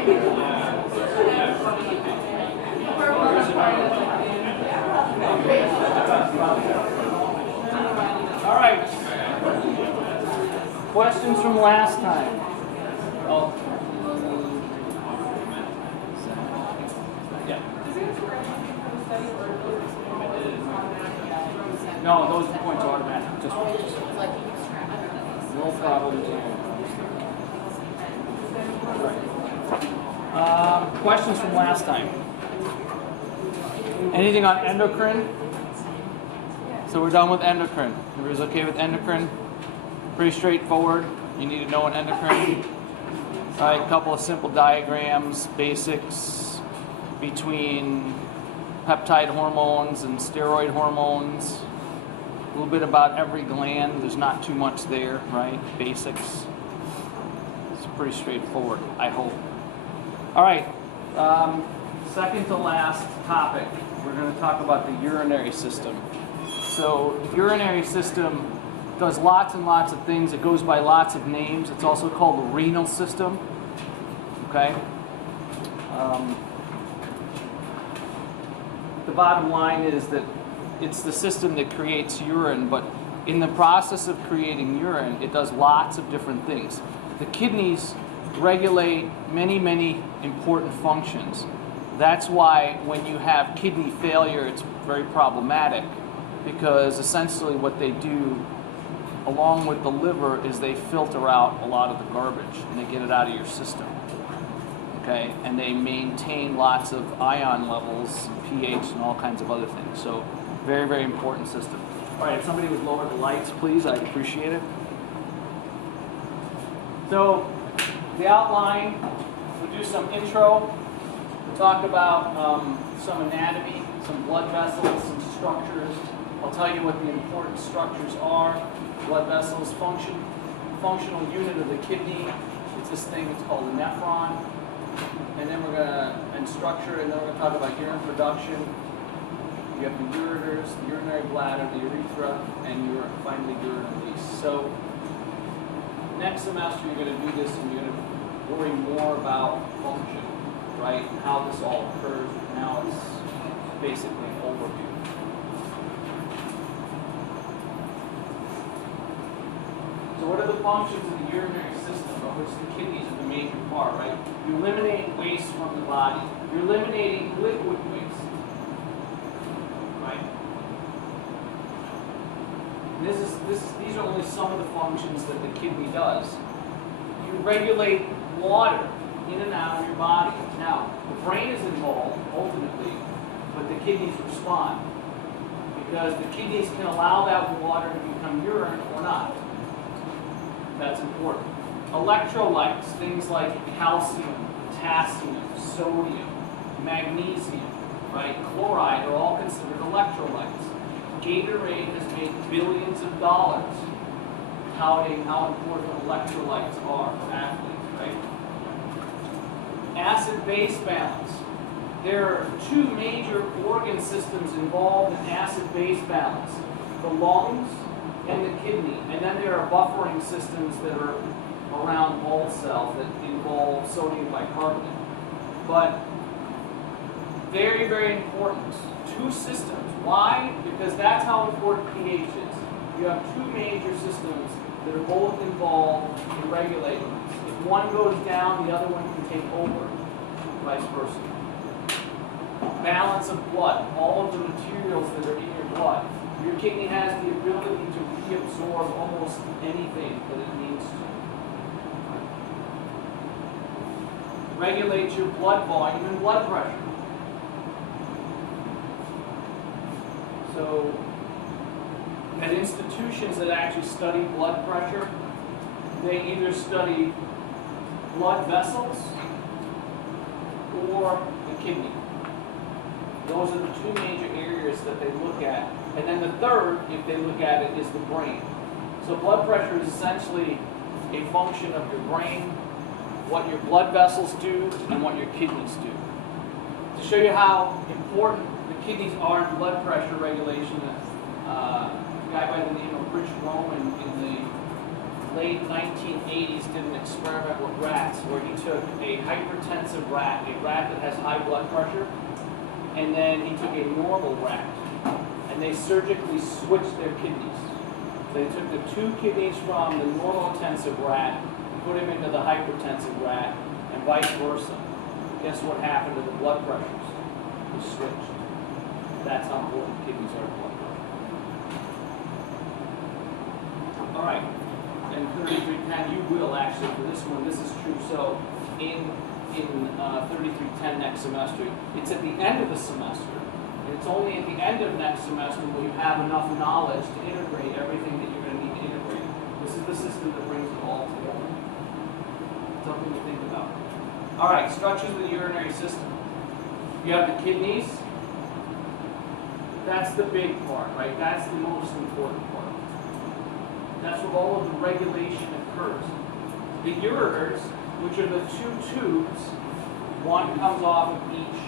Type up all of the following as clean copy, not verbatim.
All right. Questions from last time? Oh. Yeah. No, those points are automatic. Just no problem. Questions from last time? Anything on endocrine? So we're done with endocrine. Everybody's okay with endocrine? Pretty straightforward. You need to know an endocrine. All right, a couple of simple diagrams, basics between peptide hormones and steroid hormones. A little bit about every gland. There's not too much there, right? Basics. It's pretty straightforward, I hope. All right, second to last topic. We're going to talk about the urinary system. So the urinary system does lots and lots of things. It goes by lots of names. It's also called the renal system. Okay? The bottom line is that it's the system that creates urine, but in the process of creating urine, it does lots of different things. The kidneys regulate many, many important functions. That's why when you have kidney failure, it's very problematic, because essentially what they do along with the liver is they filter out a lot of the garbage and they get it out of your system. Okay, and they maintain lots of ion levels, pH, and all kinds of other things. So very, very important system. All right, if somebody would lower the lights, please, I'd appreciate it. So the outline, we'll do some intro. We'll talk about some anatomy, some blood vessels, some structures. I'll tell you what the important structures are. Blood vessels, functional unit of the kidney. It's this thing, it's called a nephron. And then we're gonna, and structure, and then we're gonna talk about urine production. You have the ureters, the urinary bladder, the urethra, and finally urine release. So next semester you're gonna do this and you're gonna worry more about function, right? And how this all occurs. Now it's basically an overview. So what are the functions of the urinary system, of which the kidneys are the major part, right? You eliminate waste from the body. You're eliminating liquid waste, right? And these are only some of the functions that the kidney does. You regulate water in and out of your body. Now, the brain is involved, ultimately, but the kidneys respond. Because the kidneys can allow that water to become urine or not. That's important. Electrolytes, things like calcium, potassium, sodium, magnesium, right? Chloride are all considered electrolytes. Gatorade has made billions of dollars touting how important electrolytes are for athletes, right? Acid-base balance. There are two major organ systems involved in acid-base balance. The lungs and the kidney. And then there are buffering systems that are around blood cells that involve sodium bicarbonate. But very, very important. Two systems. Why? Because that's how important pH is. You have two major systems that are both involved in regulating this. If one goes down, the other one can take over. Vice versa. Balance of blood. All of the materials that are in your blood. Your kidney has the ability to reabsorb almost anything that it needs to. Regulate your blood volume and blood pressure. So, at institutions that actually study blood pressure, they either study blood vessels or the kidney. Those are the two major areas that they look at. And then the third, if they look at it, is the brain. So blood pressure is essentially a function of your brain, what your blood vessels do, and what your kidneys do. To show you how important the kidneys are in blood pressure regulation, a guy by the name of Rich Roman in the late 1980s did an experiment with rats where he took a hypertensive rat, a rat that has high blood pressure, and then he took a normal rat, and they surgically switched their kidneys. So they took the two kidneys from the normal intensive rat and put him into the hypertensive rat, and vice versa. Guess what happened to the blood pressures? They switched. That's how important kidneys are to blood pressure. All right, and 3310, you will actually, for this one, this is true. So in 3310 next semester, it's at the end of the semester, and it's only at the end of next semester will you have enough knowledge to integrate everything that you're going to need to integrate. This is the system that brings it all together. Something to think about. All right, structures of the urinary system. You have the kidneys. That's the big part, right? That's the most important part. That's where all of the regulation occurs. The ureters, which are the two tubes, one comes off of each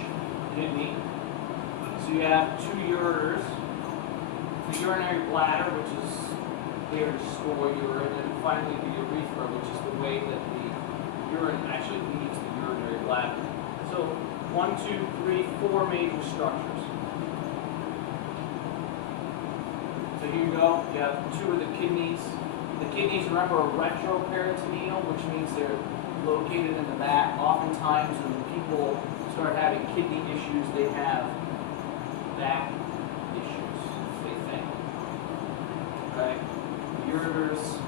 kidney. So you have two ureters. The urinary bladder, which is there to store urine, and finally the urethra, which is the way that the urine actually leaves the urinary bladder. So 1, 2, 3, 4 major structures. So here you go. You have two of the kidneys. The kidneys, remember, are retroperitoneal, which means they're located in the back. Oftentimes, when people start having kidney issues, they have back issues, they think. Okay? The ureters,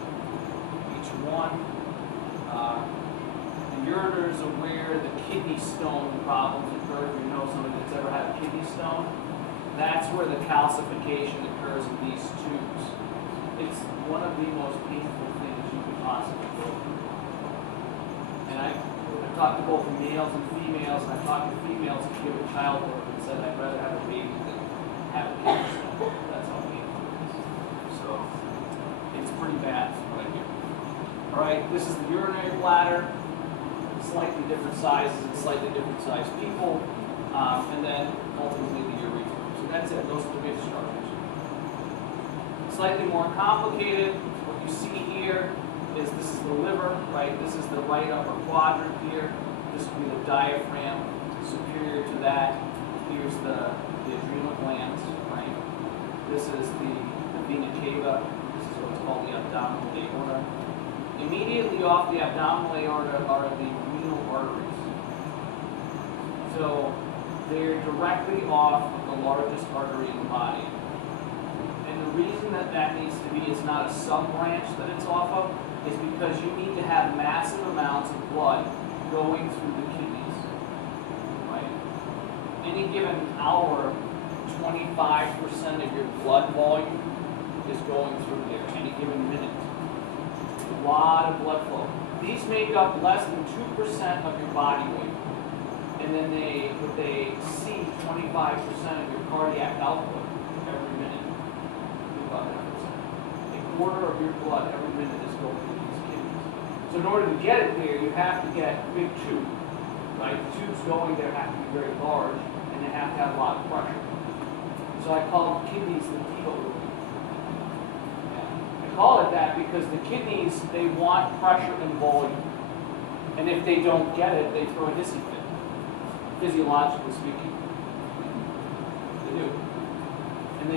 each one. The ureters are where the kidney stone problems occur. If you know somebody that's ever had a kidney stone, that's where the calcification occurs in these tubes. It's one of the most painful things you could possibly go through. And I've talked to both males and females, and I've talked to females who give a childbirth and said, I'd rather have a baby than have a kidney stone. That's how painful it is. So, it's pretty bad right here. All right, this is the urinary bladder. Slightly different sizes and slightly different sized people. And then ultimately the urethra. So that's it. Those are the big structures. Slightly more complicated. What you see here is this is the liver, right? This is the right upper quadrant here. This would be the diaphragm. Superior to that, here's the adrenal glands, right? This is the vena cava. This is what's called the abdominal aorta. Immediately off the abdominal aorta are the renal arteries. So they're directly off of the largest artery in the body. And the reason that that needs to be is not a sub-branch that it's off of, is because you need to have massive amounts of blood going through the kidneys. Right? Any given hour, 25% of your blood volume is going through there. Any given minute. A lot of blood flow. These make up less than 2% of your body weight. And then they see 25% of your cardiac output every minute. About that percent. A quarter of your blood every minute is going through these kidneys. So in order to get it there, you have to get a big tube. Right? The tubes going there have to be very large, and they have to have a lot of pressure. So I call the kidneys the Tito loop. I call it that because the kidneys, they want pressure and volume. And if they don't get it, they throw a hissy fit. Physiologically speaking. They do. And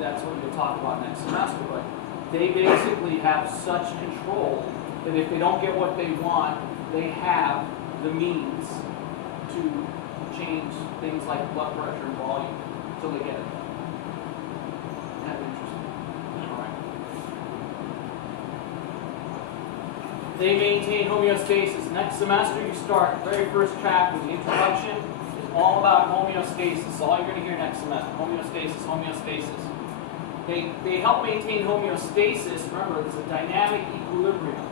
that's what we'll talk about next semester, but they basically have such control that if they don't get what they want, they have the means to change things like blood pressure and volume until they get it. That's interesting. All right. They maintain homeostasis. Next semester, you start the very first chapter, the introduction, is all about homeostasis. All you're going to hear next semester, homeostasis, homeostasis. They help maintain homeostasis. Remember, it's a dynamic equilibrium.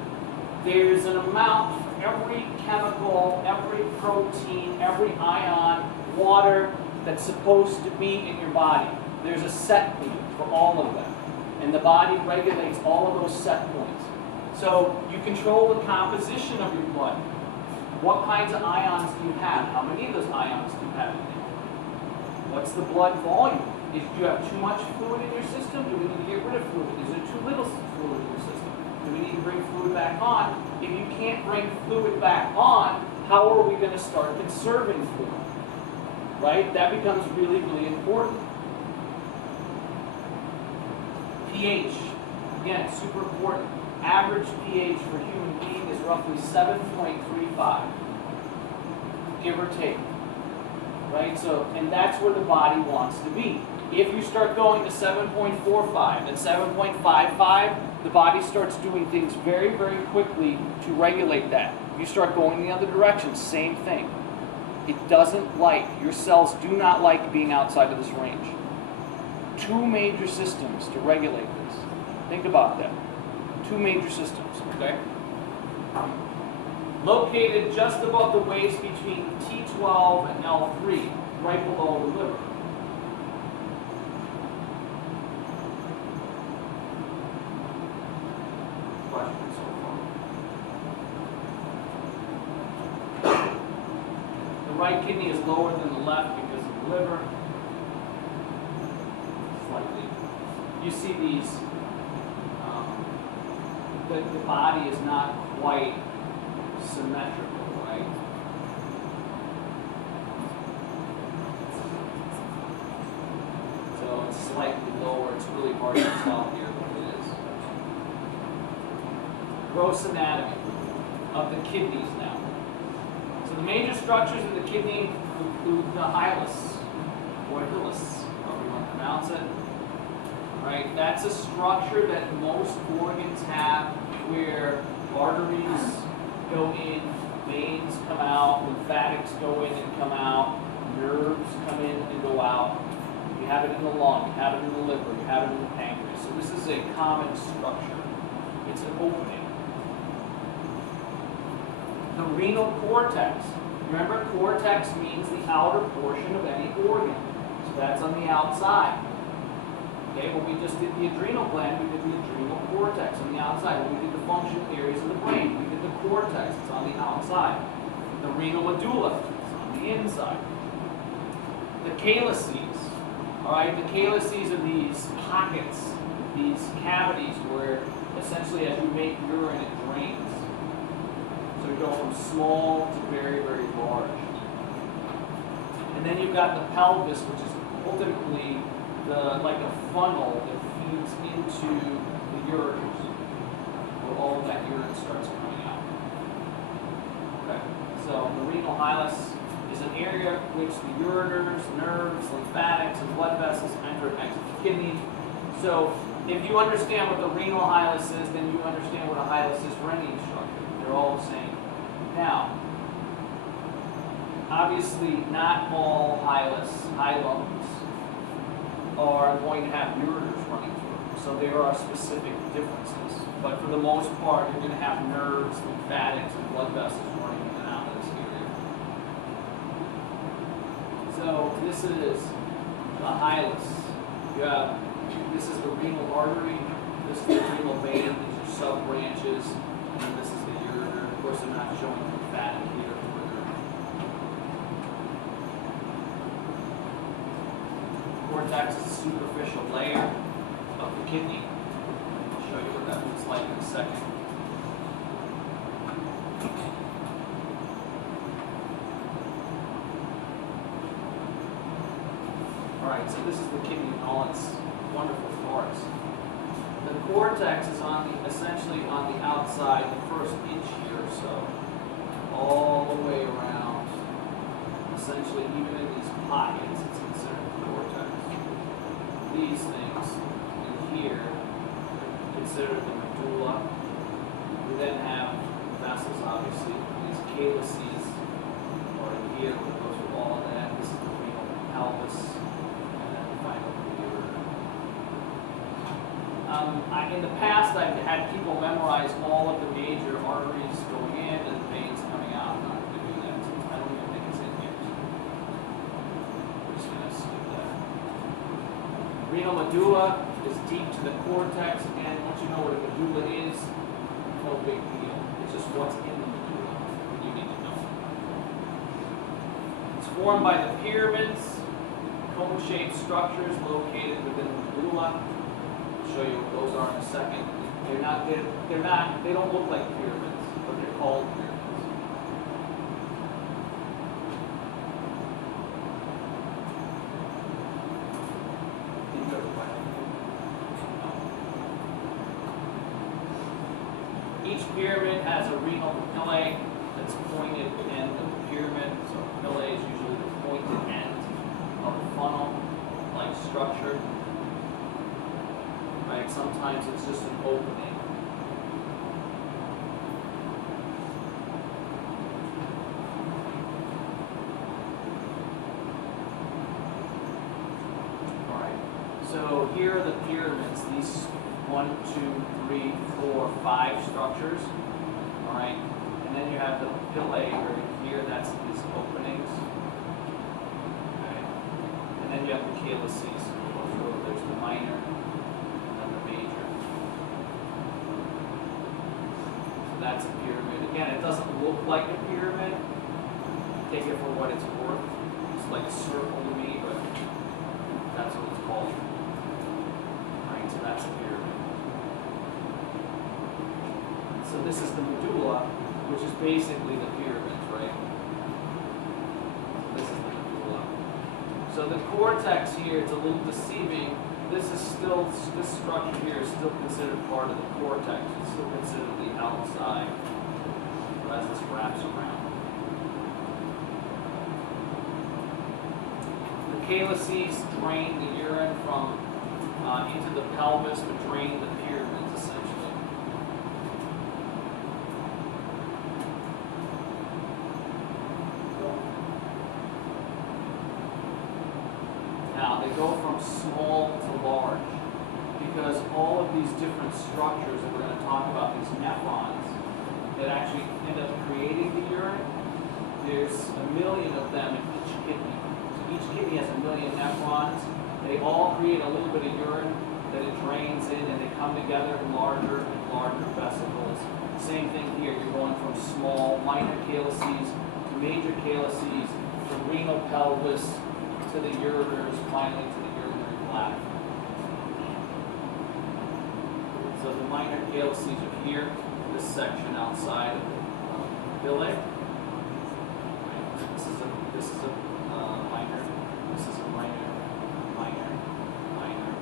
There's an amount for every chemical, every protein, every ion, water that's supposed to be in your body. There's a set point for all of them. And the body regulates all of those set points. So you control the composition of your blood. What kinds of ions do you have? How many of those ions do you have in there? What's the blood volume? Do you have too much fluid in your system? Do we need to get rid of fluid? Is there too little fluid in your system? Do we need to bring fluid back on? If you can't bring fluid back on, how are we going to start conserving fluid? Right? That becomes really, really important. pH. Again, super important. Average pH for a human being is roughly 7.35, give or take. Right? So, and that's where the body wants to be. If you start going to 7.45 and 7.55, the body starts doing things very, very quickly to regulate that. If you start going the other direction, same thing. It doesn't like, your cells do not like being outside of this range. Two major systems to regulate this. Think about that. Two major systems, okay? Located just above the waist between T12 and L3, right below the liver. Questions so far? The right kidney is lower than the left because of the liver. Slightly. You see these, the body is not quite symmetrical, right? So it's slightly lower. It's really hard to tell here, but it is. Gross anatomy of the kidneys now. So the major structures of the kidney include the hilus, or hilus, however you want to pronounce it. Right? That's a structure that most organs have where arteries go in, veins come out, lymphatics go in and come out, nerves come in and go out. You have it in the lung, you have it in the liver, you have it in the pancreas. So this is a common structure. It's an opening. The renal cortex. Remember, cortex means the outer portion of any organ. So that's on the outside. Okay, when we just did the adrenal gland, we did the adrenal cortex on the outside. When we did the functional areas of the brain, we did the cortex, it's on the outside. The renal medulla, it's on the inside. The calyces, all right, the calyces are these pockets, these cavities where essentially as you make urine, it drains. So you go from small to very, very large. And then you've got the pelvis, which is ultimately like a funnel that feeds into the ureters, where all of that urine starts coming out. Okay, so the renal hilus is an area which the ureters, nerves, lymphatics, and blood vessels enter and exit the kidney. So if you understand what the renal hilus is, then you understand what a hilus is for any structure. They're all the same. Now, obviously not all hilums are going to have ureters running through them. So there are specific differences. But for the most part, you're going to have nerves, lymphatics, and blood vessels running in and out of this area. So this is the hilus. You have, this is the renal artery, this is the renal vein, these are sub-branches, and then this is the ureter. Of course, I'm not showing lymphatic here. Cortex is a superficial layer of the kidney. I'll show you what that looks like in a second. Alright, so this is the kidney in all its wonderful parts. The cortex is essentially on the outside, the first inch here or so, all the way around. Essentially, even in these pockets, it's considered the cortex. These things in here are considered the medulla. We then have vessels, obviously. These calyces are in here, that goes with all of that. This is the renal pelvis, and then finally the ureter. In the past, I've had people memorize all of the major arteries going in and the veins coming out. I'm not going to do that. I don't even think it's in here. We're just going to skip that. Renal medulla is deep to the cortex. Again, once you know what a medulla is, no big deal. It's just what's in the medulla you need to know. It's formed by the pyramids, cone-shaped structures located within the medulla. I'll show you what those are in a second. They don't look like pyramids, but they're called pyramids. Each pyramid has a renal papillae that's pointed end of the pyramid. So papillae is usually the pointed end of a funnel-like structure. Right? Sometimes it's just an opening. All right. So here are the pyramids. These 1, 2, 3, 4, 5 structures. All right, and then you have the papillae right here. That's these openings. Okay, and then you have the calyces. So there's the minor and the major. So that's a pyramid. Again, it doesn't look like a pyramid. Take it for what it's worth. It's like a circle to me, but that's what it's called. All right, so that's a pyramid. So this is the medulla, which is basically the pyramids, right? This is the medulla. So the cortex here, it's a little deceiving. This structure here is still considered part of the cortex. It's still considered the outside as this wraps around. The calyces drain the urine from into the pelvis, but drain the pyramids essentially. Now, they go from small to large because all of these different structures that we're going to talk about, these nephrons, that actually end up creating the urine, there's 1 million of them in each kidney. So each kidney has 1 million nephrons. They all create a little bit of urine that it drains in, and they come together in larger and larger vesicles. Same thing here. You're going from small, minor calyces to major calyces to renal pelvis, to the ureters, finally to the urinary bladder. So the minor calyces are here, this section outside of the papillae. This is a minor. This is a minor, minor, minor,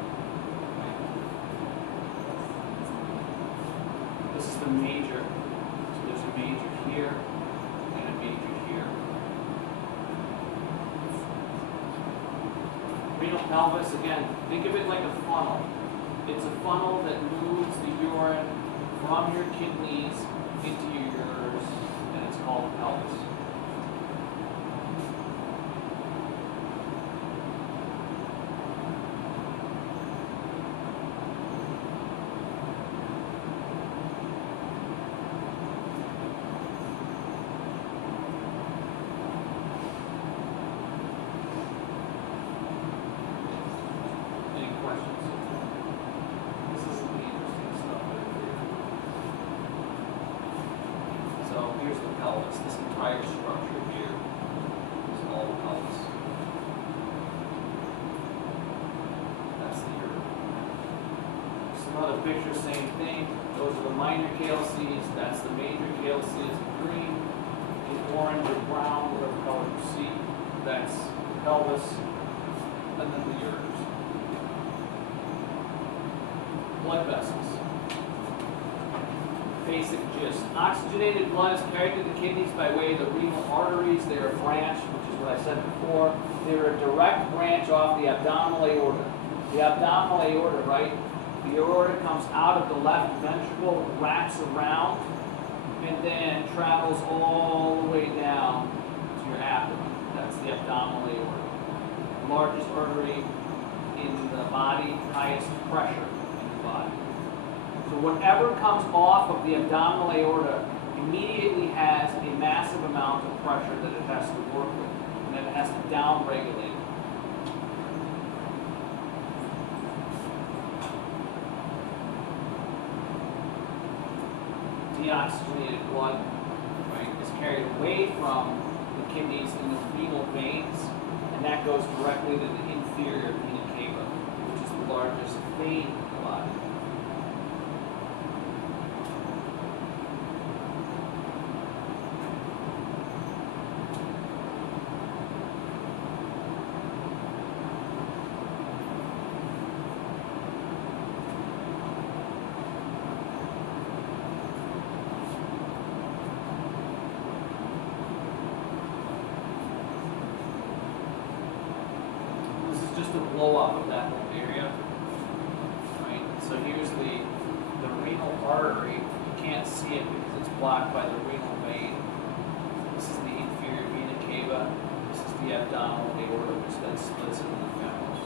minor. This is the major. So there's a major here and a major here. Renal pelvis, again, think of it like a funnel. It's a funnel that moves the urine from your kidneys into your ureters, and it's called the pelvis. This entire structure here is all the pelvis. That's the urine. Just another picture, same thing. Those are the minor calyces. That's the major calyces. Green, in orange or brown, whatever color you see. That's the pelvis, and then the ureters. Blood vessels. Basic gist. Oxygenated blood is carried to the kidneys by way of the renal arteries. They're a branch, which is what I said before. They're a direct branch off the abdominal aorta. The abdominal aorta, right? The aorta comes out of the left ventricle, wraps around, and then travels all the way down to your abdomen. That's the abdominal aorta. The largest artery in the body, highest pressure in the body. So whatever comes off of the abdominal aorta immediately has a massive amount of pressure that it has to work with, and then it has to down-regulate. Deoxygenated blood, right, is carried away from the kidneys in the renal veins, and that goes directly to the inferior vena cava, which is the largest vein in the body. blow up of that whole area. Right? So here's the renal artery. You can't see it because it's blocked by the renal vein. This is the inferior vena cava. This is the abdominal aorta, which then splits into the femorals.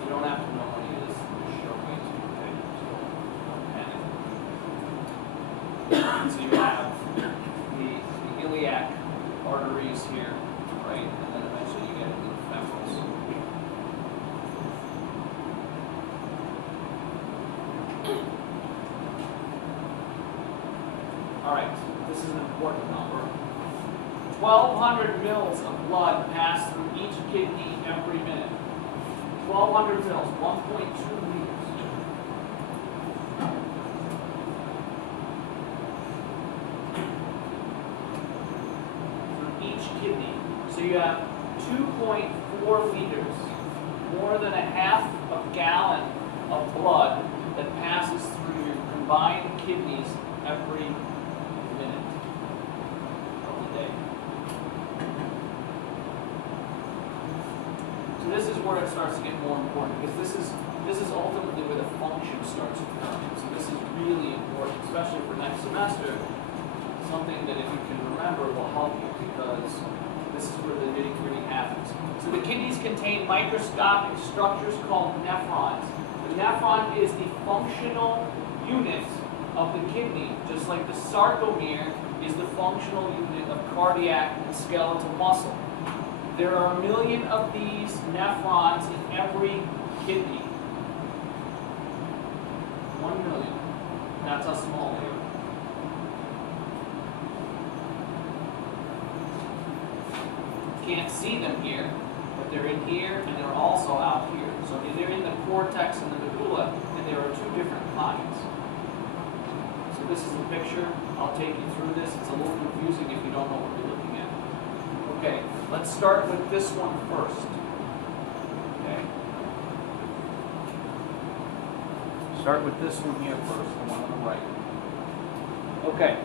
You don't have to know any of this. Just show me it's okay. So don't panic. So you have the iliac arteries here, right? And then eventually you get into the femorals. All right, this is an important number. 1,200 mils of blood pass through each kidney every minute. 1,200 mils, 1.2 liters. Through each kidney. So you have 2.4 liters, more than a half a gallon of blood that passes through your combined kidneys every minute of the day. So this is where it starts to get more important, because this is ultimately where the function starts occurring. So this is really important, especially for next semester. Something that if you can remember will help you, because this is where the nitty-gritty happens. So the kidneys contain microscopic structures called nephrons. The nephron is the functional unit of the kidney, just like the sarcomere is the functional unit of cardiac and skeletal muscle. There are 1 million of these nephrons in every kidney. 1 million. That's how small they are. Can't see them here, but they're in here and they're also out here. So they're in the cortex and the medulla, and there are 2 different kinds. So this is the picture. I'll take you through this. It's a little confusing if you don't know what you're looking at. Okay, let's start with this one first. Okay. Start with this one here first, the one on the right. Okay.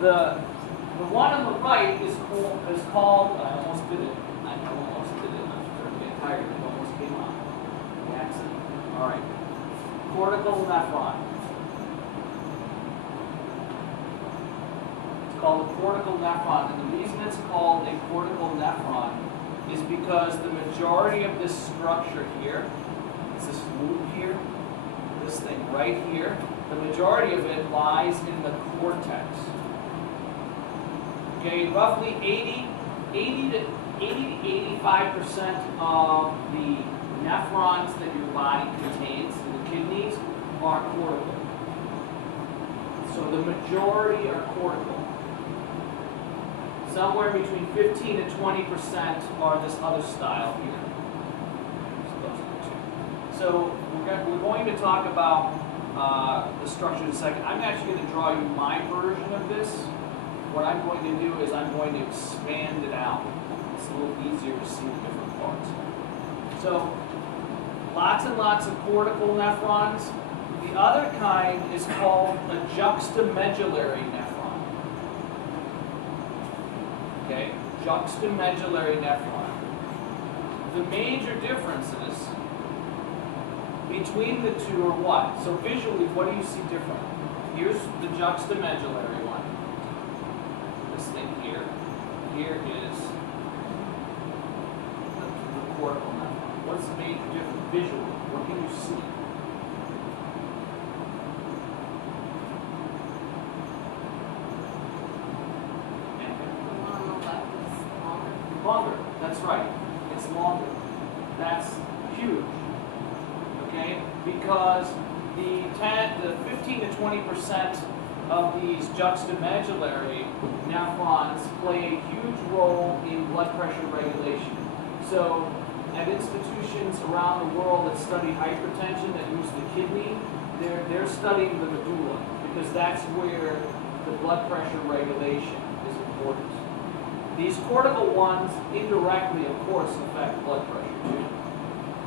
The one on the right is called, I almost did it. I'm starting to get tired. It almost came on. The accident. All right. Cortical nephron. It's called a cortical nephron. And the reason it's called a cortical nephron is because the majority of this structure here, it's this loop here, this thing right here, the majority of it lies in the cortex. Okay, roughly 80 to 85% of the nephrons that your body contains in the kidneys are cortical. So the majority are cortical. Somewhere between 15 to 20% are this other style here. So we're going to talk about the structure in a second. I'm actually going to draw you my version of this. What I'm going to do is I'm going to expand it out. It's a little easier to see the different parts. So, lots and lots of cortical nephrons. The other kind is called a juxtamedullary nephron. Okay, juxtamedullary nephron. The major differences between the two are what? So visually, what do you see different? Here's the juxtamedullary one. This thing here. Here is the cortical nephron. What's the major difference visually? What can you see? Longer. That's right. It's longer. That's huge. Okay? Because the 15 to 20% of these juxtamedullary nephrons play a huge role in blood pressure regulation. So at institutions around the world that study hypertension, that use the kidney, they're studying the medulla, because that's where the blood pressure regulation is important. These cortical ones indirectly, of course, affect blood pressure too.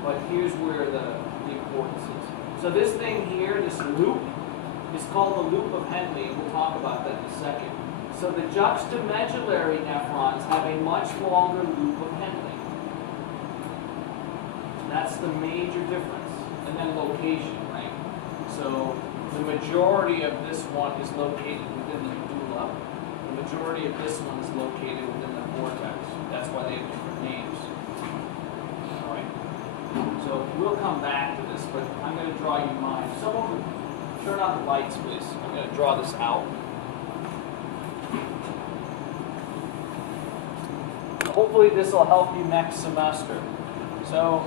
But here's where the importance is. So this thing here, this loop, is called the loop of Henle, and we'll talk about that in a second. So the juxtamedullary nephrons have a much longer loop of Henle. That's the major difference. And then location, right? So the majority of this one is located within the medulla. The majority of this one is located within the cortex. That's why they have different names. All right. So we'll come back to this, but I'm going to draw you mine. Someone would turn on the lights, please. I'm going to draw this out. Hopefully this will help you next semester. So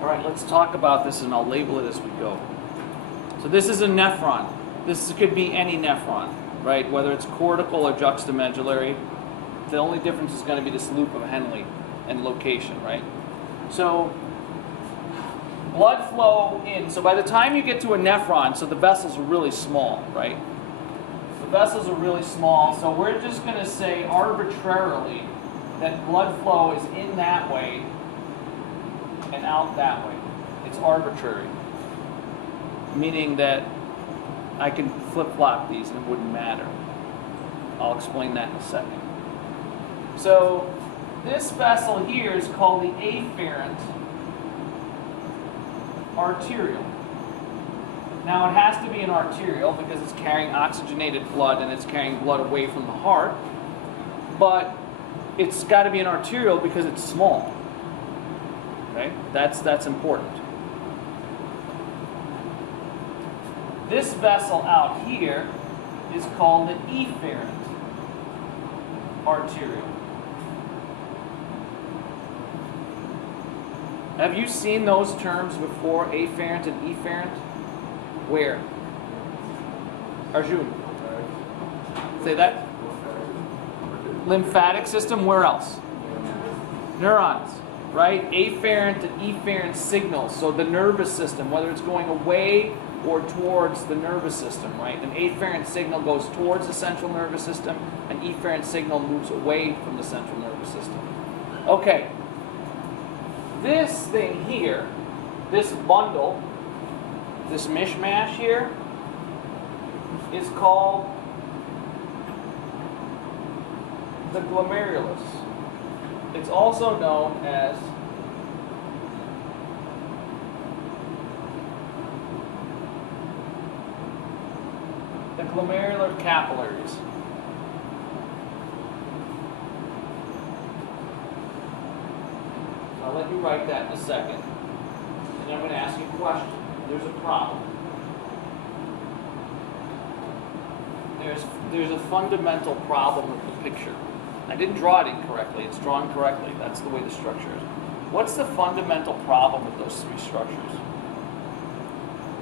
all right, let's talk about this and I'll label it as we go. So this is a nephron. This could be any nephron, right? Whether it's cortical or juxtamedullary. The only difference is going to be this loop of Henle and location, right? So blood flow in. So by the time you get to a nephron, so the vessels are really small, right? The vessels are really small, so we're just going to say arbitrarily that blood flow is in that way and out that way. It's arbitrary, meaning that I can flip-flop these and it wouldn't matter. I'll explain that in a second. So this vessel here is called the afferent arterial. Now it has to be an arterial because it's carrying oxygenated blood and it's carrying blood away from the heart, but it's got to be an arterial because it's small. Okay? That's important. This vessel out here is called the efferent arterial. Have you seen those terms before, afferent and efferent? Where? Arjun. Say that. Lymphatic system, where else? Neurons. Right? Afferent and efferent signals. So the nervous system, whether it's going away or towards the nervous system, right? An afferent signal goes towards the central nervous system. An efferent signal moves away from the central nervous system. Okay. This thing here, this bundle, this mishmash here, is called the glomerulus. It's also known as the glomerular capillaries. I'll let you write that in a second. And I'm going to ask you a question. There's a problem. There's a fundamental problem with the picture. I didn't draw it incorrectly. It's drawn correctly. That's the way the structure is. What's the fundamental problem with those three structures?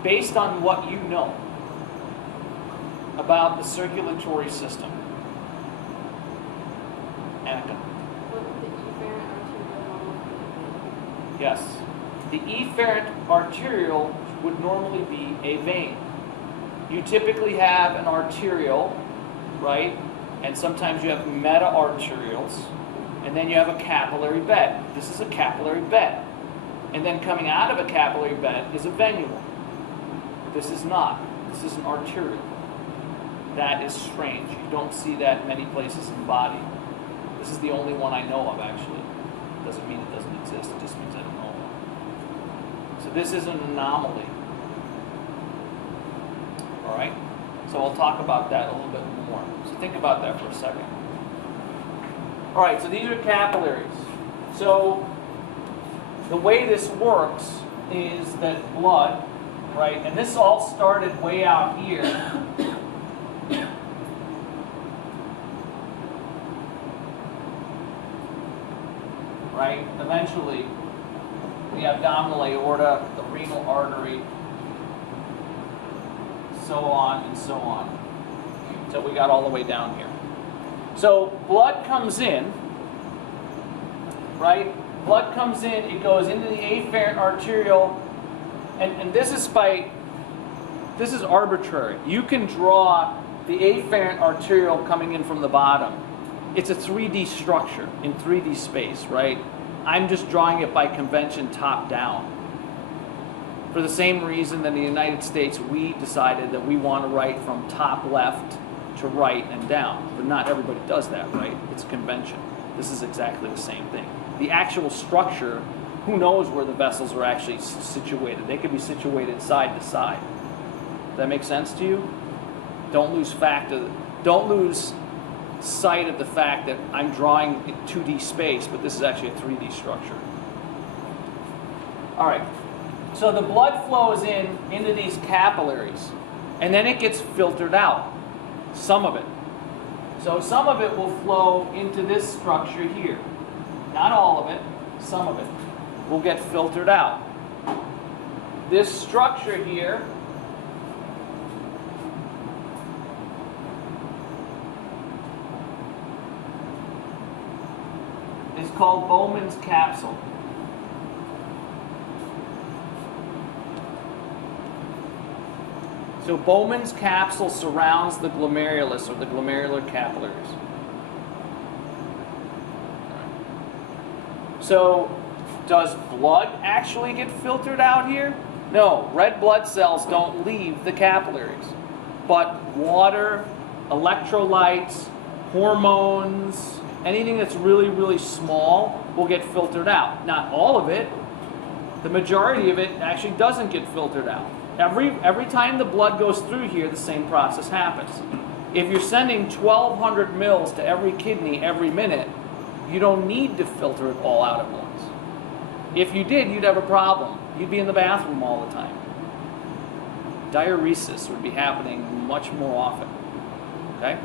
Based on what you know about the circulatory system. Annika. Yes. The efferent arterial would normally be a vein. You typically have an arterial, right? And sometimes you have meta-arterials, and then you have a capillary bed. This is a capillary bed. And then coming out of a capillary bed is a venule. This is not. This is an arterial. That is strange. You don't see that many places in the body. This is the only one I know of, actually. Doesn't mean it doesn't exist. exist, it just means I don't know them. So this is an anomaly. All right? So I'll talk about that a little bit more. So think about that for a second. All right, so these are capillaries. So the way this works is that blood, right, and this all started way out here. Right? Eventually, the abdominal aorta, the renal artery, so on and so on. So we got all the way down here. So blood comes in, right? Blood comes in, it goes into the afferent arterial, and this is arbitrary. You can draw the afferent arterial coming in from the bottom. It's a 3D structure in 3D space, right? I'm just drawing it by convention top down. For the same reason that in the United States we decided that we want to write from top left to right and down. But not everybody does that, right? It's convention. This is exactly the same thing. The actual structure, who knows where the vessels are actually situated? They could be situated side to side. Does that make sense to you? Don't lose sight of the fact that I'm drawing in 2D space, but this is actually a 3D structure. All right. So the blood flows into these capillaries, and then it gets filtered out. Some of it. So some of it will flow into this structure here. Not all of it, some of it will get filtered out. This structure here is called Bowman's capsule. So Bowman's capsule surrounds the glomerulus, or the glomerular capillaries. So does blood actually get filtered out here? No, red blood cells don't leave the capillaries. But water, electrolytes, hormones, anything that's really, really small will get filtered out. Not all of it. The majority of it actually doesn't get filtered out. Every time the blood goes through here, the same process happens. If you're sending 1,200 mils to every kidney every minute, you don't need to filter it all out at once. If you did, you'd have a problem. You'd be in the bathroom all the time. Diuresis would be happening much more often. Okay?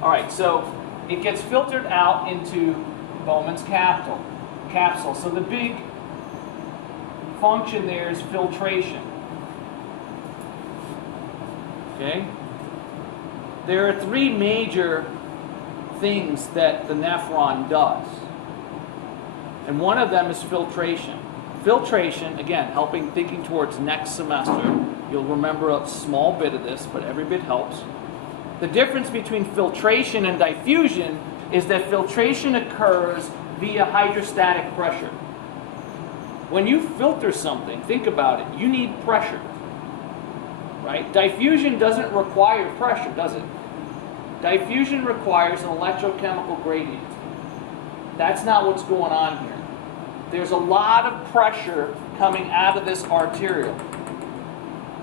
All right, so it gets filtered out into Bowman's capsule. So the big function there is filtration. Okay? There are three major things that the nephron does. And one of them is filtration. Filtration, again, thinking towards next semester. You'll remember a small bit of this, but every bit helps. The difference between filtration and diffusion is that filtration occurs via hydrostatic pressure. When you filter something, think about it, you need pressure. Right? Diffusion doesn't require pressure, does it? Diffusion requires an electrochemical gradient. That's not what's going on here. There's a lot of pressure coming out of this arteriole.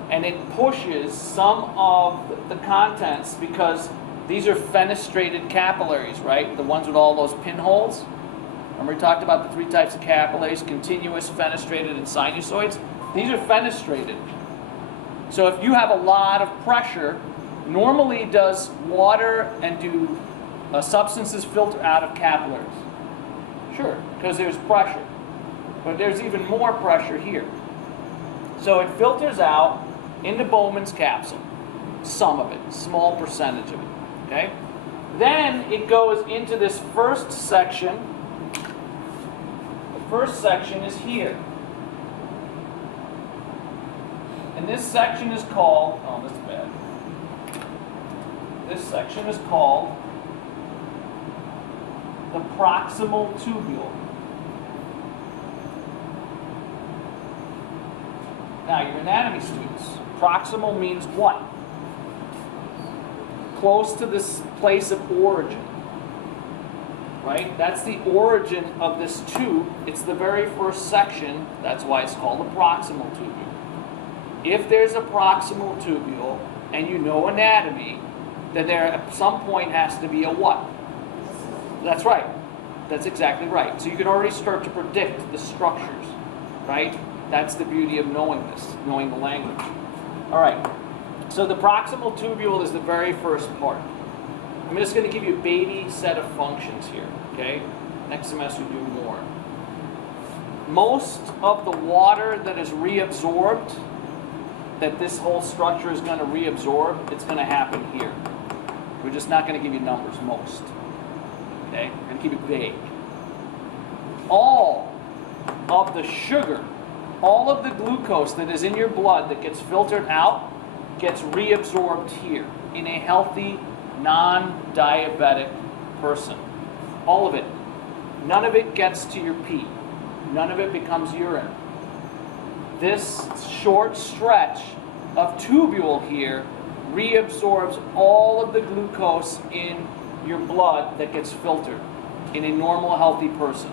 And it pushes some of the contents, because these are fenestrated capillaries, right? The ones with all those pinholes. Remember we talked about the three types of capillaries: continuous, fenestrated, and sinusoids? These are fenestrated. So if you have a lot of pressure, normally does water and do substances filter out of capillaries? Sure, because there's pressure. But there's even more pressure here. So it filters out into Bowman's capsule. Some of it, small percentage of it. Okay? Then it goes into this first section. The first section is here. And this section is called, oh, that's bad. This section is called the proximal tubule. Now, your anatomy students, proximal means what? Close to this place of origin. right? That's the origin of this tube. It's the very first section. That's why it's called a proximal tubule. If there's a proximal tubule and you know anatomy, then there at some point has to be a what? That's right. That's exactly right. So you can already start to predict the structures, right? That's the beauty of knowing this, knowing the language. All right. So the proximal tubule is the very first part. I'm just going to give you a baby set of functions here, okay? Next semester we do more. Most of the water that is reabsorbed, that this whole structure is going to reabsorb, it's going to happen here. We're just not going to give you numbers, most. Okay? We're going to keep it vague. All of the sugar, all of the glucose that is in your blood that gets filtered out, gets reabsorbed here in a healthy, non-diabetic person. All of it. None of it gets to your pee. None of it becomes urine. This short stretch of tubule here reabsorbs all of the glucose in your blood that gets filtered in a normal, healthy person.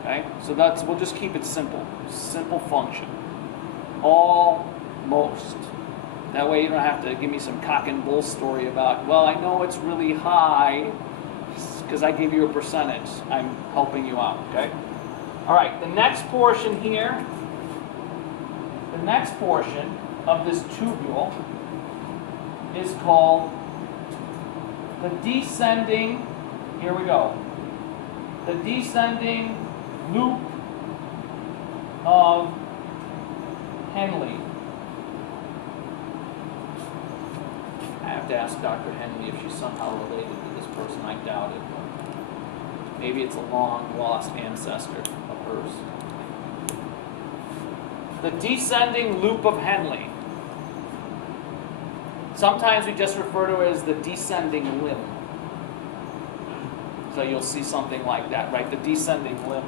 Okay? So we'll just keep it simple. Simple function. Almost. That way you don't have to give me some cock and bull story about, well, I know it's really high because I gave you a percentage. I'm helping you out, okay? All right, the next portion here, the next portion of this tubule is called the descending, here we go, the descending loop of Henle. I have to ask Dr. Henle if she's somehow related to this person. I doubt it. Maybe it's a long lost ancestor of hers. The descending loop of Henle. Sometimes we just refer to it as the descending limb. So you'll see something like that, right? The descending limb.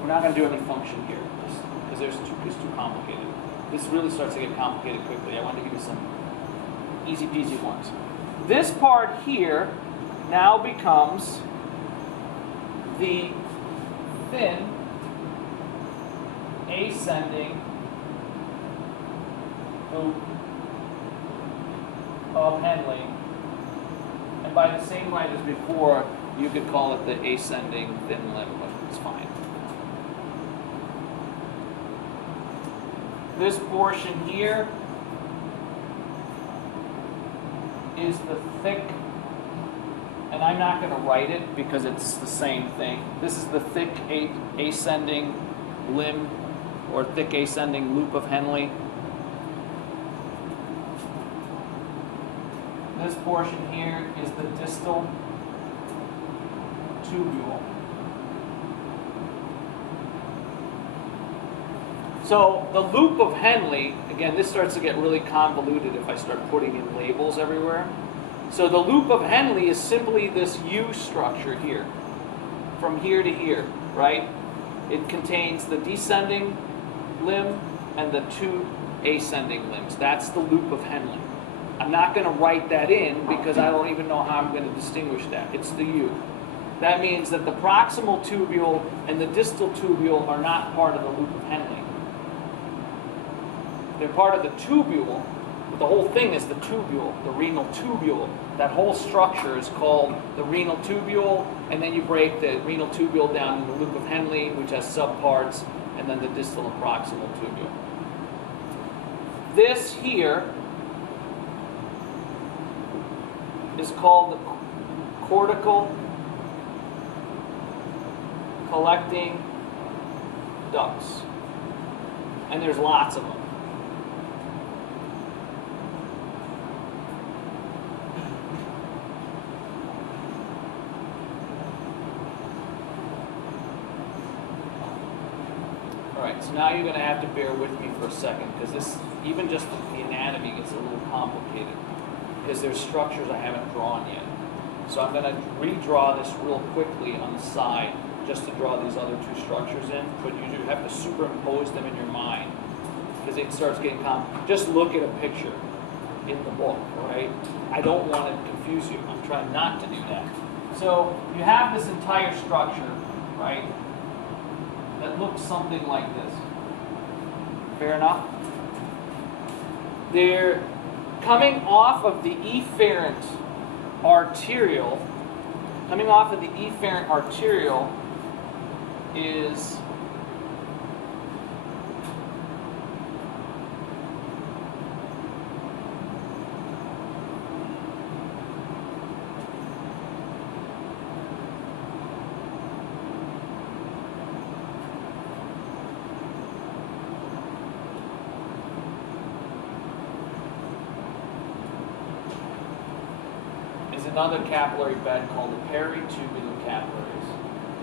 We're not going to do any function here because it's too complicated. This really starts to get complicated quickly. I want to give you some easy peasy ones. This part here now becomes the thin ascending loop of Henle. And by the same right as before, you could call it the ascending thin limb, but it's fine. This portion here is the thick, and I'm not going to write it because it's the same thing. This is the thick ascending limb or thick ascending loop of Henle. This portion here is the distal tubule. So the loop of Henle, again, this starts to get really convoluted if I start putting in labels everywhere. So the loop of Henle is simply this U structure here, from here to here, right? It contains the descending limb and the two ascending limbs. That's the loop of Henle. I'm not going to write that in because I don't even know how I'm going to distinguish that. It's the U. That means that the proximal tubule and the distal tubule are not part of the loop of Henle. They're part of the tubule. The whole thing is the tubule, the renal tubule. That whole structure is called the renal tubule, and then you break the renal tubule down in the loop of Henle, which has subparts, and then the distal and proximal tubule. This here is called the cortical collecting ducts. And there's lots of them. Alright, so now you're going to have to bear with me for a second because this, even just the anatomy gets a little complicated because there's structures I haven't drawn yet. So I'm going to redraw this real quickly on the side just to draw these other two structures in, but you do have to superimpose them in your mind because it starts getting complicated. Just look at a picture in the book, right? I don't want to confuse you. I'm trying not to do that. So you have this entire structure, right, that looks something like this. Fair enough? They're coming off of the efferent arterial. Coming off of the efferent arterial is another capillary bed called the peritubular capillaries.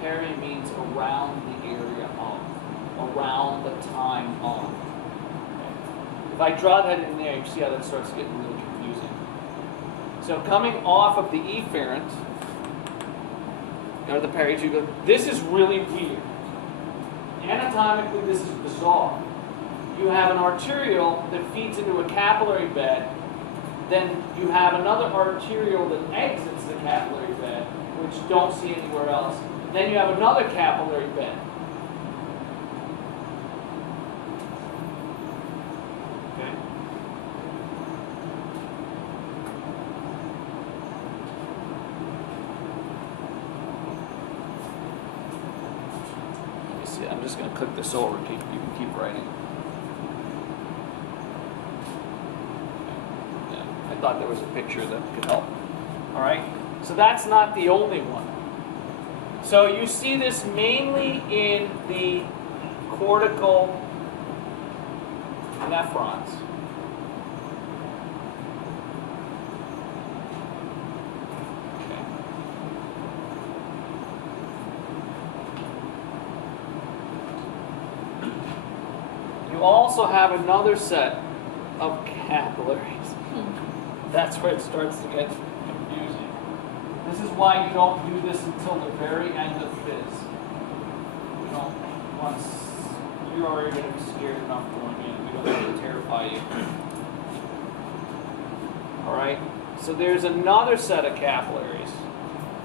Peri means around the area of, around the time of. Okay. If I draw that in there, you see how that starts getting really confusing. So coming off of the efferent, or the peritubular, this is really weird. Anatomically, this is bizarre. You have an arteriole that feeds into a capillary bed. Then you have another arteriole that exits the capillary bed, which you don't see anywhere else. Then you have another capillary bed. Okay. Let me see. I'm just going to click this over. You can keep writing. I thought there was a picture that could help. All right, so that's not the only one. So you see this mainly in the cortical nephrons. Okay. You also have another set of capillaries. That's where it starts to get confusing. This is why you don't do this until the very end of phys. You don't, once you're already going to be scared enough going in, we don't want to terrify you. Alright, so there's another set of capillaries,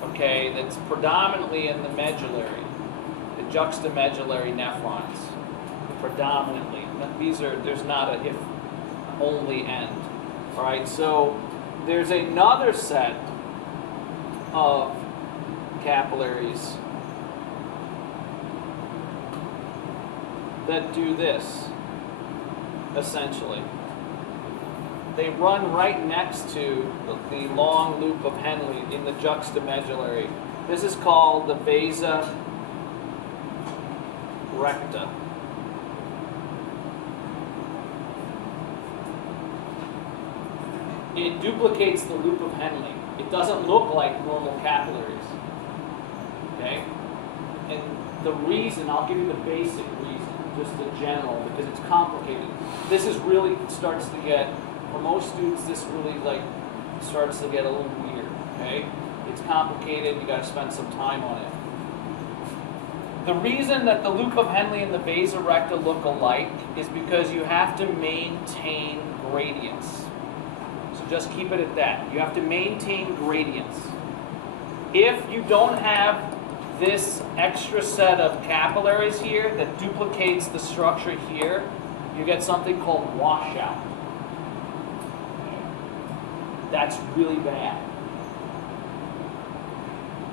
okay, that's predominantly in the medullary, the juxtamedullary nephrons. Predominantly. There's not a if only end. All right, so there's another set of capillaries that do this, essentially. They run right next to the long loop of Henle in the juxtamedullary. This is called the vasa recta. It duplicates the loop of Henle. It doesn't look like normal capillaries. Okay? And the reason, I'll give you the basic reason, just the general, because it's complicated. This is really starts to get, for most students, this really starts to get a little weird. Okay? It's complicated, you gotta spend some time on it. The reason that the loop of Henle and the vasa recta look alike is because you have to maintain gradients. Just keep it at that. You have to maintain gradients. If you don't have this extra set of capillaries here that duplicates the structure here, you get something called washout. That's really bad.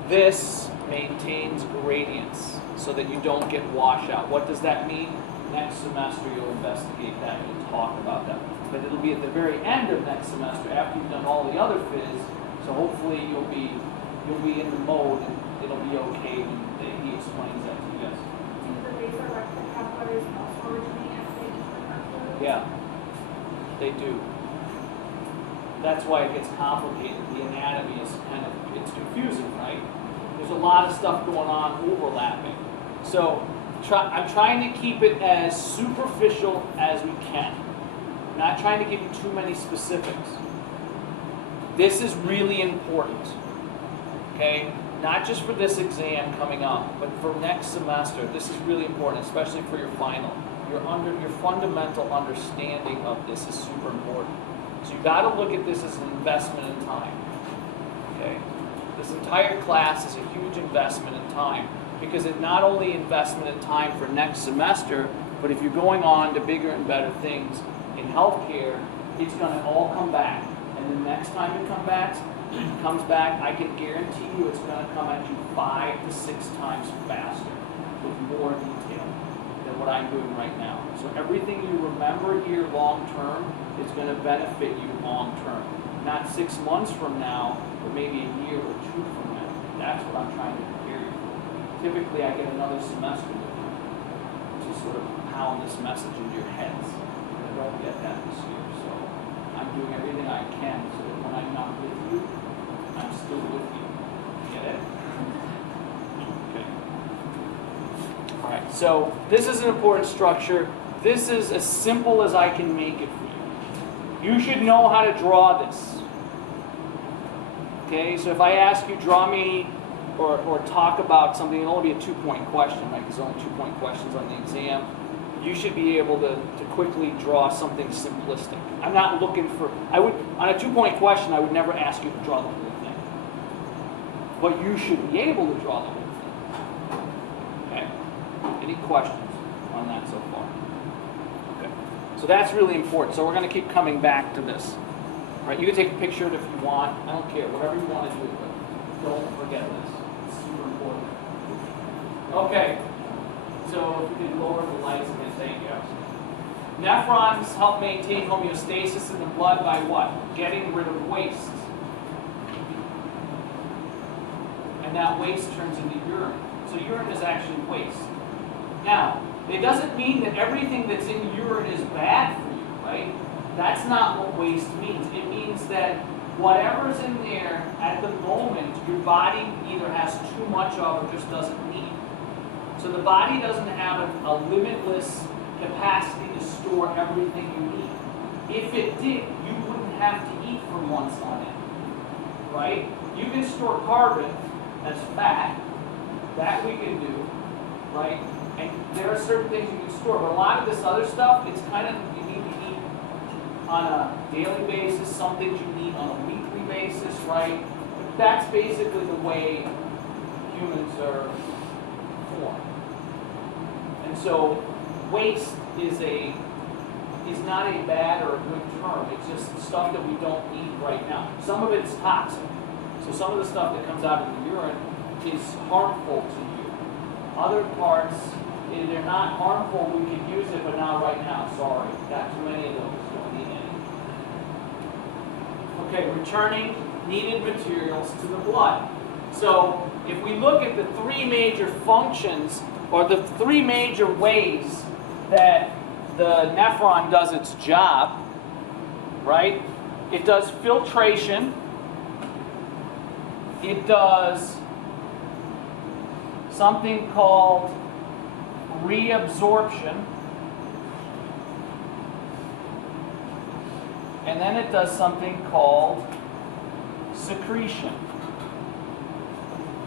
This maintains gradients so that you don't get washout. What does that mean? Next semester you'll investigate that and talk about that. But it'll be at the very end of next semester after you've done all the other phys. So hopefully you'll be in the mode and it'll be okay when he explains that to you guys. Do the vasa recta capillaries also originate as they enter? Yeah, they do. That's why it gets complicated. The anatomy is it's confusing, right? There's a lot of stuff going on overlapping. So I'm trying to keep it as superficial as we can. I'm not trying to give you too many specifics. This is really important. okay? Not just for this exam coming up, but for next semester. This is really important, especially for your final. Your fundamental understanding of this is super important. So you got to look at this as an investment in time, okay? This entire class is a huge investment in time because it not only investment in time for next semester, but if you're going on to bigger and better things in healthcare, it's going to all come back. And the next time it comes back, I can guarantee you it's going to come at you 5 to 6 times faster with more detail than what I'm doing right now. So everything you remember here long term is going to benefit you long term. Not 6 months from now, but maybe a year or 2 from now. That's what I'm trying to prepare you for. Typically, I get another semester with you to sort of pound this message into your heads. I don't get that this year, so I'm doing everything I can so that when I'm not with you, I'm still with you. Get it? Okay. All right, so this is an important structure. This is as simple as I can make it for you. You should know how to draw this. Okay, so if I ask you, draw me or talk about something, it'll only be a 2-point question, right? Because there's only 2-point questions on the exam. You should be able to quickly draw something simplistic. I'm not looking for, on a 2-point question, I would never ask you to draw the whole thing. But you should be able to draw the whole thing. Okay? Any questions on that so far? Okay. So that's really important. So we're going to keep coming back to this. Right? You can take a picture of it if you want. I don't care. Whatever you want to do, but don't forget this. It's super important. Okay. So if you can lower the lights again, thank you. Nephrons help maintain homeostasis in the blood by what? Getting rid of waste. And that waste turns into urine. So urine is actually waste. Now, it doesn't mean that everything that's in urine is bad for you, right? That's not what waste means. It means that whatever's in there at the moment, your body either has too much of or just doesn't need. So the body doesn't have a limitless capacity to store everything you need. If it did, you wouldn't have to eat for months on end, right? You can store carbon as fat, that we can do, right? And there are certain things you can store, but a lot of this other stuff, it's kind of, you need to eat on a daily basis, some things you need on a weekly basis, right? That's basically the way humans are formed. And so waste is not a bad or a good term. It's just stuff that we don't need right now. Some of it's toxic. So some of the stuff that comes out of the urine is harmful to you. Other parts, they're not harmful. We could use it, but not right now. Sorry. Got too many of those. Don't need any. Okay, returning needed materials to the blood. So if we look at the 3 major functions, or the 3 major ways that the nephron does its job, right? It does filtration. It does something called reabsorption. And then it does something called secretion.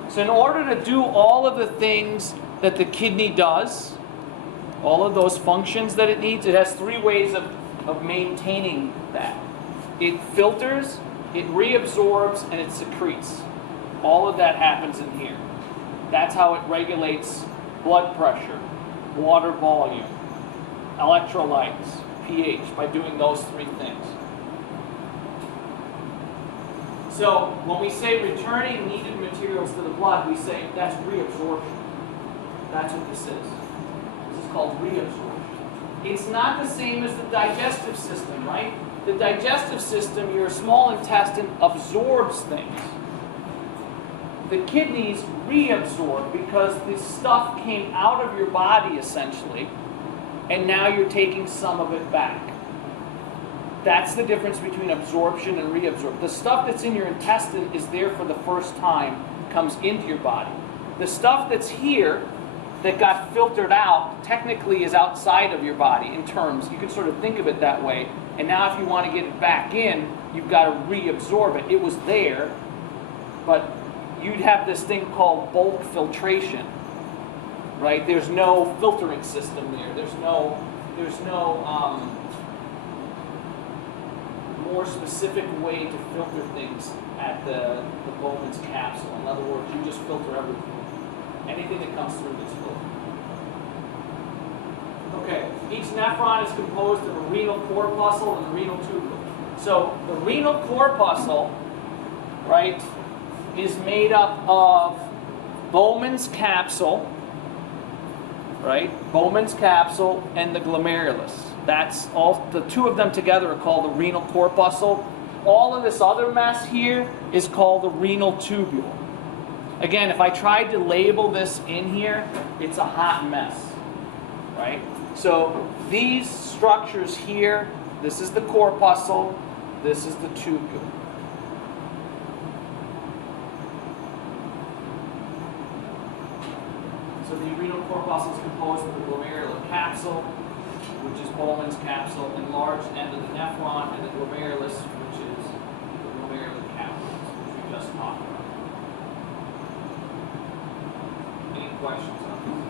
So in order to do all of the things that the kidney does, all of those functions that it needs, it has 3 ways of maintaining that. It filters, it reabsorbs, and it secretes. All of that happens in here. That's how it regulates blood pressure, water volume, electrolytes, pH, by doing those 3 things. So when we say returning needed materials to the blood, we say that's reabsorption. That's what this is. This is called reabsorption. It's not the same as the digestive system, right? The digestive system, your small intestine absorbs things. The kidneys reabsorb because the stuff came out of your body essentially, and now you're taking some of it back. That's the difference between absorption and reabsorption. The stuff that's in your intestine is there for the first time, comes into your body. The stuff that's here that got filtered out technically is outside of your body in terms, you can sort of think of it that way. And now if you want to get it back in, you've got to reabsorb it. It was there, but you'd have this thing called bulk filtration, right? There's no filtering system there. There's no more specific way to filter things at the Bowman's capsule. In other words, you just filter everything. Anything that comes through gets filtered. Okay, each nephron is composed of a renal corpuscle and a renal tubule. So the renal corpuscle, right, is made up of Bowman's capsule, right? Bowman's capsule and the glomerulus. That's all. The two of them together are called the renal corpuscle. All of this other mess here is called the renal tubule. Again, if I tried to label this in here, it's a hot mess, right? So these structures here, this is the corpuscle, this is the tubule. So the renal corpuscle is composed of the glomerular capsule, which is Bowman's capsule, enlarged end of the nephron, and the glomerulus, which is the glomerular capsule, which we just talked about. Any questions on this?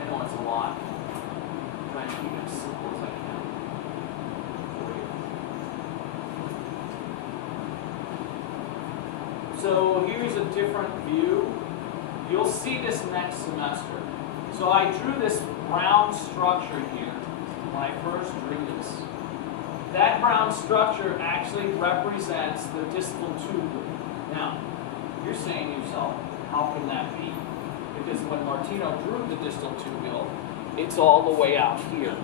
I know it's a lot. I'm trying to keep it as simple as I can for you. So here's a different view. You'll see this next semester. So I drew this brown structure here when I first drew this. That brown structure actually represents the distal tubule. Now, you're saying to yourself, how can that be? Because when Martino drew the distal tubule, it's all the way out here.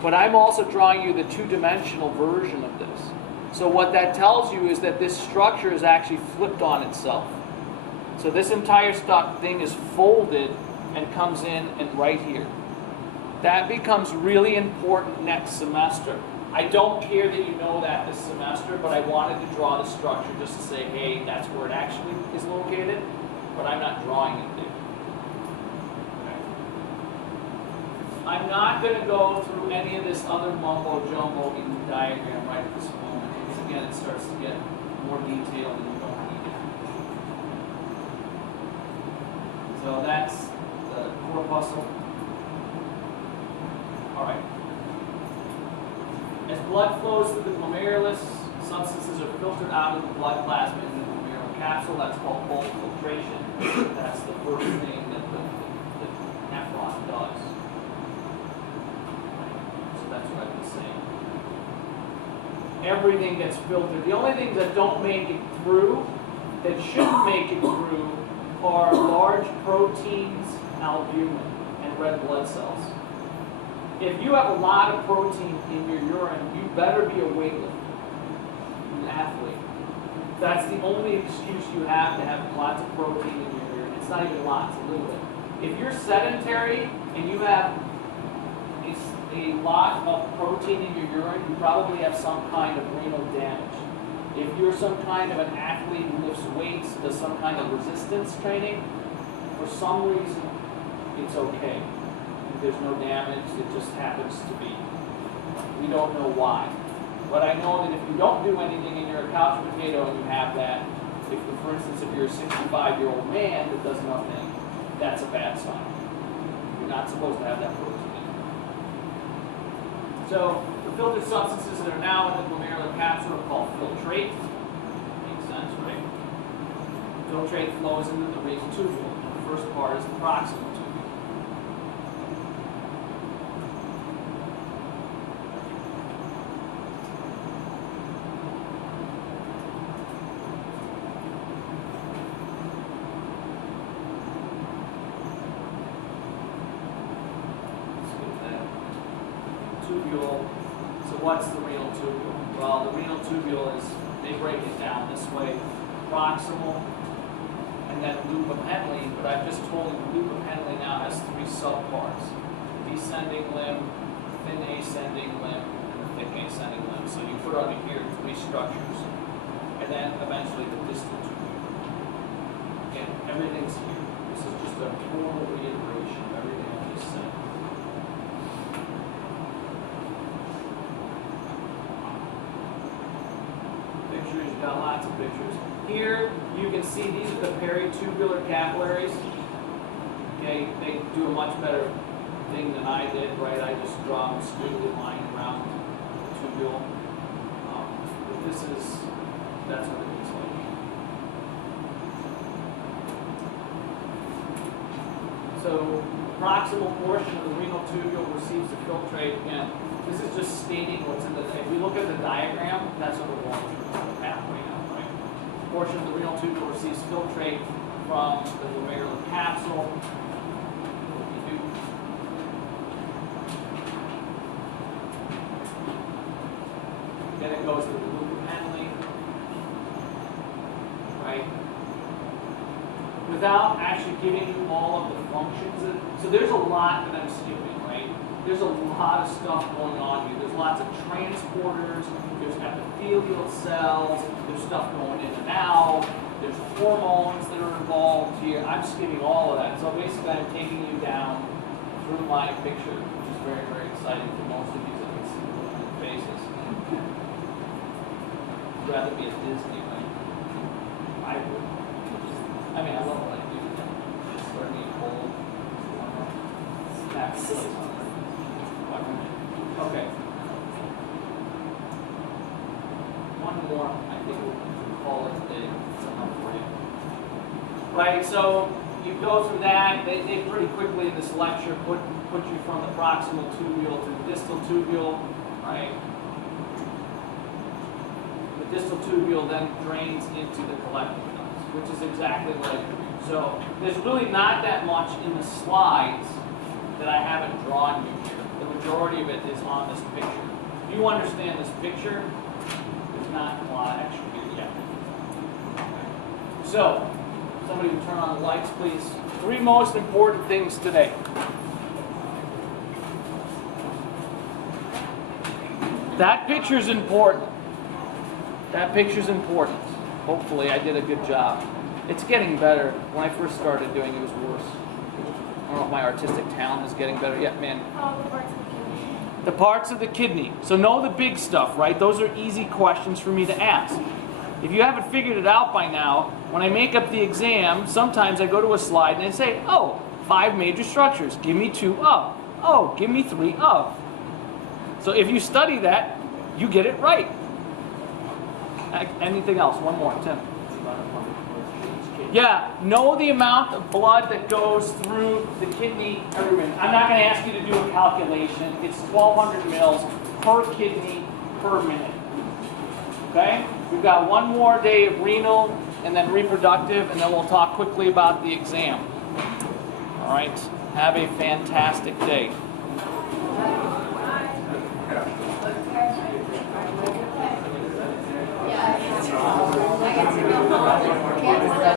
But I'm also drawing you the two-dimensional version of this. So what that tells you is that this structure is actually flipped on itself. So this entire thing is folded and comes in and right here. That becomes really important next semester. I don't care that you know that this semester, but I wanted to draw the structure just to say, hey, that's where it actually is located, but I'm not drawing it there. Okay. I'm not going to go through any of this other mumbo-jumbo in the diagram right at this moment, because again, it starts to get more detailed and you don't need it. So that's the corpuscle. All right. As blood flows through the glomerulus, substances are filtered out of the blood plasma in the glomerular capsule. That's called bulk filtration. That's the first thing that the nephron does. So that's what I've been saying. Everything gets filtered. The only things that don't make it through, that shouldn't make it through, are large proteins, albumin, and red blood cells. If you have a lot of protein in your urine, you better be a weightlifter, an athlete. That's the only excuse you have to have lots of protein in your urine. It's not even lots, a little bit. If you're sedentary and you have a lot of protein in your urine, you probably have some kind of renal damage. If you're some kind of an athlete who lifts weights, does some kind of resistance training, for some reason, it's okay. There's no damage, it just happens to be. We don't know why. But I know that if you don't do anything and you're a couch potato and you have that, for instance, if you're a 65-year-old man that does nothing, that's a bad sign. You're not supposed to have that protein. So the filtered substances that are now in the glomerular capsule are called filtrate. Makes sense, right? Filtrate flows into the renal tubule. The first part is the proximal tubule. Tubule. So what's the renal tubule? Well, the renal tubule is, they break it down this way, proximal, and then loop of Henle, but I've just told you the loop of Henle now has three subparts. Descending limb, thin ascending limb, and the thick ascending limb. So you put under here three structures, and then eventually the distal tubule. Again, everything's here. This is just a total reiteration of everything I just said. pictures, you've got lots of pictures. Here, you can see these are the peritubular capillaries. Okay, they do a much better thing than I did, right? I just draw a squiggly line around the tubule. But that's what it looks like. So, the proximal portion of the renal tubule receives the filtrate. Again, this is just stating what's in the, if we look at the diagram, that's what we're going through the pathway now, right? The portion of the renal tubule receives filtrate from the glomerular capsule. Then it goes to the glucopenylate, right? Without actually giving you all of the functions. So there's a lot that I'm skipping, right? There's a lot of stuff going on here. There's lots of transporters, there's epithelial cells, there's stuff going in and out, there's hormones that are involved here. I'm skipping all of that. So basically I'm taking you down through my picture, which is very, very exciting for most of you that can see the faces. I'd rather be at Disney, right? I would. I mean, I love what I do. It's where me cold. Snap the place on there. Okay. One more, I think we'll call it a day. For you. Right, so you go through that. They pretty quickly in this lecture put you from the proximal tubule to the distal tubule, right? The distal tubule then drains into the collecting ducts, which is exactly what I do. So there's really not that much in the slides that I haven't drawn you here. The majority of it is on this picture. If you understand this picture, there's not a lot extra here yet. So, somebody would turn on the lights, please. 3 most important things today. That picture's important. That picture's important. Hopefully I did a good job. It's getting better. When I first started doing it, it was worse. I don't know if my artistic talent is getting better yet, man. The parts of the kidney. The parts of the kidney. So know the big stuff, right? Those are easy questions for me to ask. If you haven't figured it out by now, when I make up the exam, sometimes I go to a slide and I say, oh, 5 major structures. Give me 2 of. Oh, give me 3 of. So if you study that, you get it right. Anything else? One more, Tim. Yeah, know the amount of blood that goes through the kidney every minute. I'm not going to ask you to do a calculation. It's 1,200 mils per kidney per minute. Okay? We've got one more day of renal and then reproductive, and then we'll talk quickly about the exam. All right? Have a fantastic day.